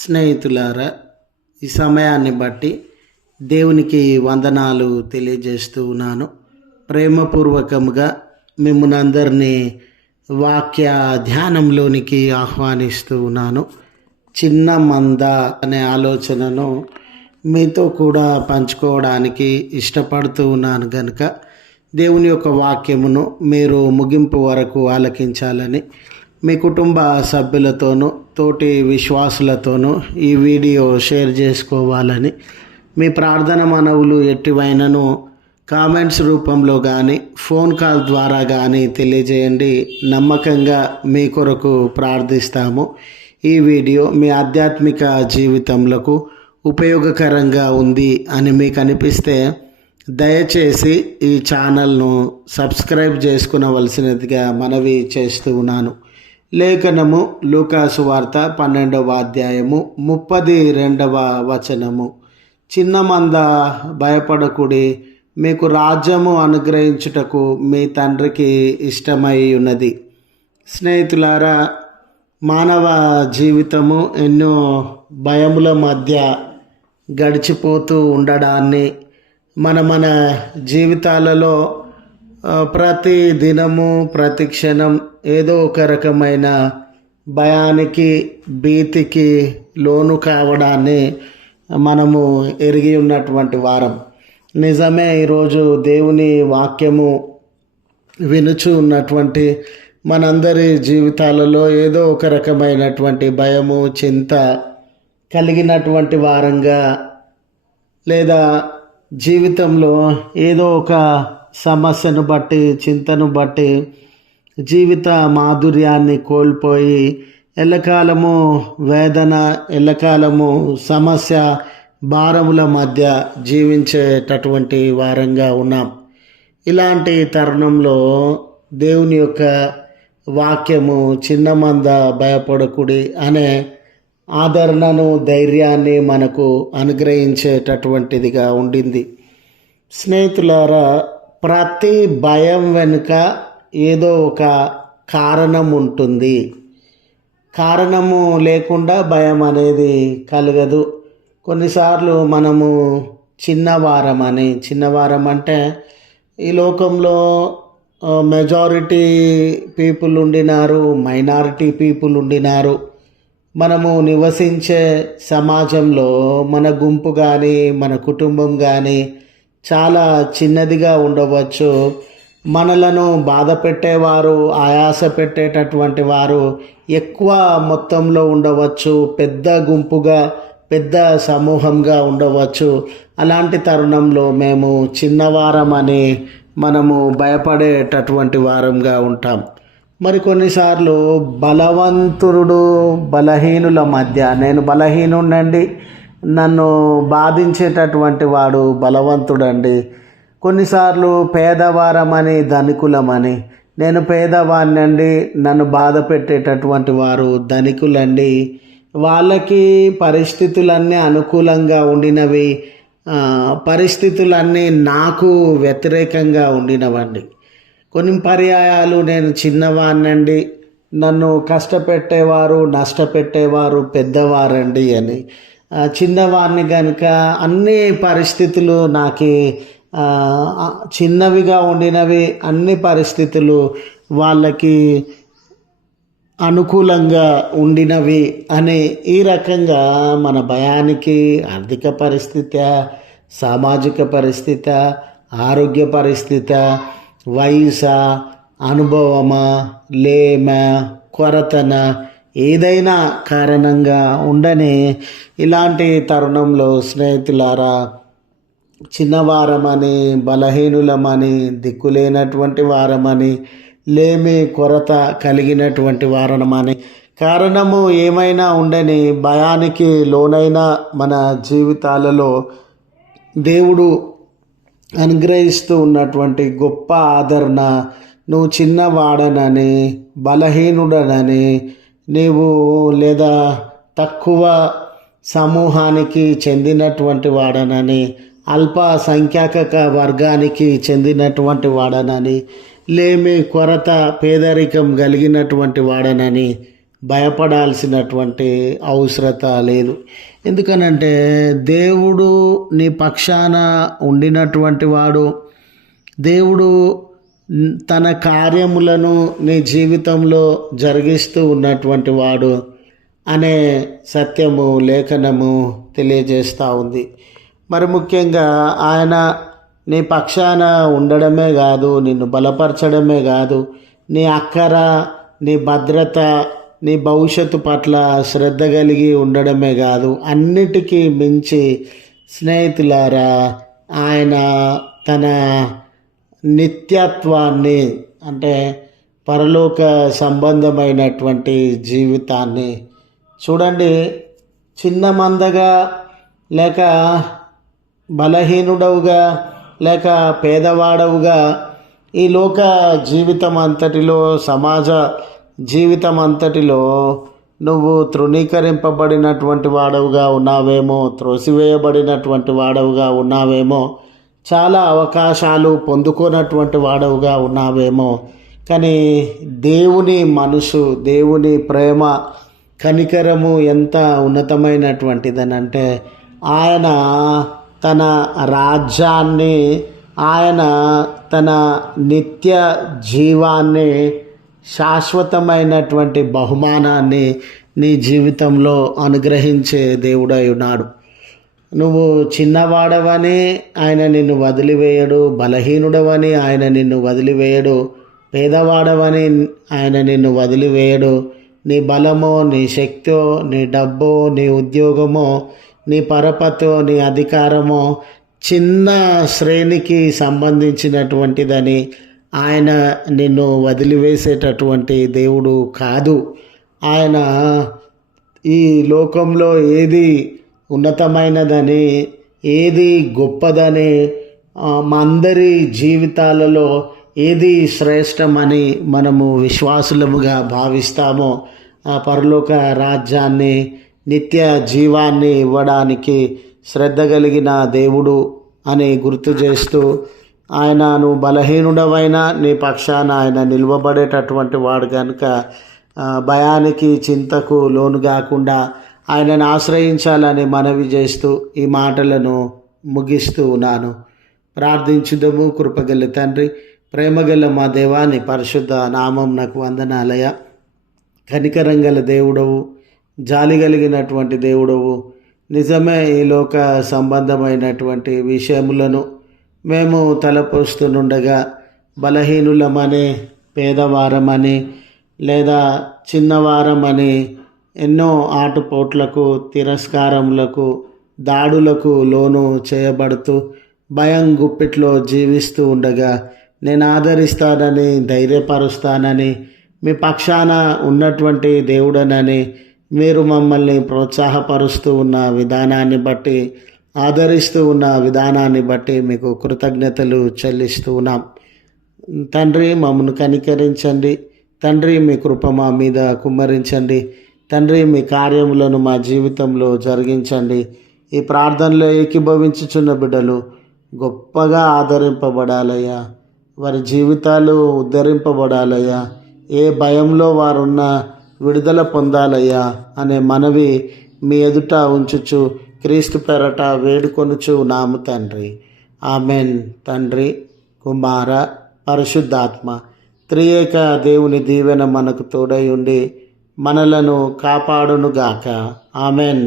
స్నేహితులారా, ఈ సమయాన్ని బట్టి దేవునికి వందనాలు తెలియజేస్తూ ఉన్నాను. ప్రేమపూర్వకంగా మిమ్మల్ని అందరినీ వాక్య ధ్యానంలోనికి ఆహ్వానిస్తూ ఉన్నాను. చిన్న మంద అనే ఆలోచనను మీతో కూడా పంచుకోవడానికి ఇష్టపడుతూ ఉన్నాను కనుక దేవుని యొక్క వాక్యమును మీరు ముగింపు వరకు ఆలకించాలని మీ కుటుంబ సభ్యులతోనూ తోటి విశ్వాసులతోనూ ఈ వీడియో షేర్ చేసుకోవాలని మీ ప్రార్థన మనవులు ఎట్టివైనను కామెంట్స్ రూపంలో కానీ ఫోన్ కాల్ ద్వారా కానీ తెలియజేయండి. నమ్మకంగా మీ కొరకు ప్రార్థిస్తాము. ఈ వీడియో మీ ఆధ్యాత్మిక జీవితంలో ఉపయోగకరంగా ఉంది అని మీకు అనిపిస్తే దయచేసి ఈ ఛానల్ను సబ్స్క్రైబ్ చేసుకునవలసినదిగా మనవి చేస్తూ ఉన్నాను. లేఖనము లూకాసు వార్త 12వ అధ్యాయము 32వ వచనము. చిన్న మంద భయపడకుడి, మీకు రాజ్యము అనుగ్రహించుటకు మీ తండ్రికి ఇష్టమై ఉన్నది. స్నేహితులారా, మానవ జీవితము ఎన్నో భయముల మధ్య గడిచిపోతూ ఉండడాన్ని మన జీవితాలలో ప్రతి దినము ప్రతి క్షణం ఏదో ఒక రకమైన భయానికి భీతికి లోను కావడాన్ని మనము ఎరిగి ఉన్నటువంటి వారం. నిజమే, ఈరోజు దేవుని వాక్యము వినుచు ఉన్నటువంటి మనందరి జీవితాలలో ఏదో ఒక రకమైనటువంటి భయము చింత కలిగినటువంటి వారంగా, లేదా జీవితంలో ఏదో ఒక సమస్యను బట్టి చింతను బట్టి జీవిత మాధుర్యాన్ని కోల్పోయి ఎల్లకాలము వేదన, ఎల్లకాలము సమస్య భారముల మధ్య జీవించేటటువంటి వారంగా ఉన్నాం. ఇలాంటి తరుణంలో దేవుని యొక్క వాక్యము చిన్న మంద భయపడకుడి అనే ఆదరణను, ధైర్యాన్ని మనకు అనుగ్రహించేటటువంటిదిగా ఉండింది. స్నేహితులారా, ప్రతి భయం వెనుక ఏదో ఒక కారణం ఉంటుంది. కారణము లేకుండా భయం అనేది కలగదు. కొన్నిసార్లు మనము చిన్నవారం అంటే ఈ లోకంలో మెజారిటీ పీపుల్ ఉండినారు, మైనారిటీ పీపుల్ ఉండినారు. మనము నివసించే సమాజంలో మన గుంపు కానీ మన కుటుంబం కానీ చాలా చిన్నదిగా ఉండవచ్చు. మనలను బాధ పెట్టేవారు, ఆయాస పెట్టేటటువంటి వారు ఎక్కువ మొత్తంలో ఉండవచ్చు. పెద్ద గుంపుగా, పెద్ద సమూహంగా ఉండవచ్చు. అలాంటి తరుణంలో మేము చిన్నవారమని మనము భయపడేటటువంటి వారంగా ఉంటాం. మరి కొన్నిసార్లు బలవంతుడు బలహీనుల మధ్య, నేను బలహీనుడండి, నన్ను బాధించేటటువంటి వాడు బలవంతుడండి. కొన్నిసార్లు పేదవారమని ధనికులమని, నేను పేదవాడినండి, నన్ను బాధ పెట్టేటటువంటి వారు ధనికులండి. వాళ్ళకి పరిస్థితులన్నీ అనుకూలంగా ఉండినవి, పరిస్థితులన్నీ నాకు వ్యతిరేకంగా ఉండినవండి. కొన్ని పర్యాయాలు నేను చిన్నవాడినండి, నన్ను కష్టపెట్టేవారు నష్టపెట్టేవారు పెద్దవారండి అని. చిన్నవాడిని కనుక అన్ని పరిస్థితులు నాకు చిన్నవిగా ఉండినవి, అన్ని పరిస్థితులు వాళ్ళకి అనుకూలంగా ఉండినవి అని ఈ రకంగా మన భయానికి ఆర్థిక పరిస్థితి, సామాజిక పరిస్థితి, ఆరోగ్య పరిస్థితి, వయసా, అనుభవమా, లేమ, కొరతన, ఏదైనా కారణంగా ఉండని ఇలాంటి తరుణంలో స్నేహితులారా, చిన్నవారమని, బలహీనులమని, దిక్కులేనటువంటి వారమని, లేమి కొరత కలిగినటువంటి వారమని, కారణము ఏమైనా ఉండని భయానికి లోనైన మన జీవితాలలో దేవుడు అనుగ్రహిస్తూ ఉన్నటువంటి గొప్ప ఆదరణ, నువ్వు చిన్నవాడనని, బలహీనుడనని, నీవు లేదా తక్కువ సమూహానికి చెందినటువంటి వాడనని, అల్పసంఖ్యాక వర్గానికి చెందినటువంటి వాడనని, లేమి కొరత పేదరికం కలిగినటువంటి వాడనని భయపడాల్సినటువంటి అవసరత లేదు. ఎందుకనంటే దేవుడు నీ పక్షాన ఉండినటువంటి వాడు. దేవుడు తన కార్యములను నీ జీవితంలో జరిగిస్తూ ఉన్నటువంటి వాడు అనే సత్యము లేఖనము తెలియజేస్తూ ఉంది. మరి ముఖ్యంగా ఆయన నీ పక్షాన ఉండడమే కాదు, నిన్ను బలపరచడమే కాదు, నీ అక్కర, నీ భద్రత, నీ భవిష్యత్తు పట్ల శ్రద్ధ కలిగి ఉండడమే కాదు, అన్నిటికీ మించి స్నేహితులారా ఆయన తన నిత్యత్వాన్ని, అంటే పరలోక సంబంధమైనటువంటి జీవితాన్ని చూడండి. చిన్న మందగా లేక బలహీనుడవుగా లేక పేదవాడవుగా ఈ లోక జీవితం అంతటిలో, సమాజ జీవితం అంతటిలో నువ్వు తృణీకరింపబడినటువంటి వాడవుగా ఉన్నావేమో, త్రోసివేయబడినటువంటి వాడవుగా ఉన్నావేమో, చాలా అవకాశాలు పొందుకోనటువంటి వాడవుగా ఉన్నావేమో. కానీ దేవుని మనసు, దేవుని ప్రేమ, కనికరము ఎంత ఉన్నతమైనటువంటిదనంటే ఆయన తన రాజ్యాన్ని, ఆయన తన నిత్య జీవాన్ని, శాశ్వతమైనటువంటి బహుమానాన్ని నీ జీవితంలో అనుగ్రహించే దేవుడై ఉన్నాడు. నువ్వు చిన్నవాడవని ఆయన నిన్ను వదిలివేయడు, బలహీనుడవని ఆయన నిన్ను వదిలివేయడు, పేదవాడవని ఆయన నిన్ను వదిలివేయడు. నీ బలమో, నీ శక్తో, నీ డబ్బో, నీ ఉద్యోగమో, నీ పరపతో, నీ అధికారమో చిన్న శ్రేణికి సంబంధించినటువంటిదని ఆయన నిన్ను వదిలివేసేటటువంటి దేవుడు కాదు. ఆయన ఈ లోకంలో ఏది ఉన్నతమైనదని, ఏది గొప్పదని, మా అందరి జీవితాలలో ఏది శ్రేష్టమని మనము విశ్వాసులముగా భావిస్తామో ఆ పరలోక రాజ్యాన్ని, నిత్య జీవాన్ని ఇవ్వడానికి శ్రద్ధ కలిగిన దేవుడు అని గుర్తు చేస్తూ, ఆయన నువ్వు బలహీనుడవైనా నీ పక్షాన ఆయన నిలవబడేటటువంటి వాడు కనుక భయానికి, చింతకు లోను కాకుండా ఆయనను ఆశ్రయించాలని మనవి చేస్తూ ఈ మాటలను ముగిస్తూ ఉన్నాను. ప్రార్థించుదము. కృపగల తండ్రి, ప్రేమగల మా దేవాని పరిశుద్ధ నామం నాకు వందనాలయ. కనికరంగల దేవుడవు, జాలి కలిగినటువంటి దేవుడవు. నిజమే ఈ లోక సంబంధమైనటువంటి విషయములను మేము తలపోస్తుండగా బలహీనులమని, పేదవారమని లేదా చిన్నవారమని ఎన్నో ఆటుపోట్లకు, తిరస్కారములకు, దాడులకు లోను చేయబడుతూ భయం గుప్పిట్లో జీవిస్తూ ఉండగా నేను ఆదరిస్తానని, ధైర్యపరుస్తానని, మీ పక్షాన ఉన్నటువంటి దేవుడనని మీరు మమ్మల్ని ప్రోత్సాహపరుస్తూ ఉన్న విధానాన్ని బట్టి, ఆదరిస్తూ ఉన్న విధానాన్ని బట్టి మీకు కృతజ్ఞతలు చెల్లిస్తూ ఉన్నాం. తండ్రి, మమ్మల్ని కనికరించండి. తండ్రి, మీ కృప మా మీద కుమ్మరించండి. తండ్రి, మీ కార్యములను మా జీవితంలో జరిగించండి. ఈ ప్రార్థనలో ఏకీభవించుచున్న బిడ్డలు గొప్పగా ఆదరింపబడాలయ్యా. వారి జీవితాలు ఉద్ధరింపబడాలయ్యా. ఏ భయంలో వారున్న విడుదల పొందాలయ్యా అనే మనవి మీ ఎదుట ఉంచుచు క్రీస్తు పేరట వేడుకొనుచు నాము తండ్రి. ఆమెన్. తండ్రి, కుమార, పరిశుద్ధాత్మ త్రియేక దేవుని దీవెన మనకు తోడై ఉండి మనలను కాపాడునుగాక. ఆమెన్.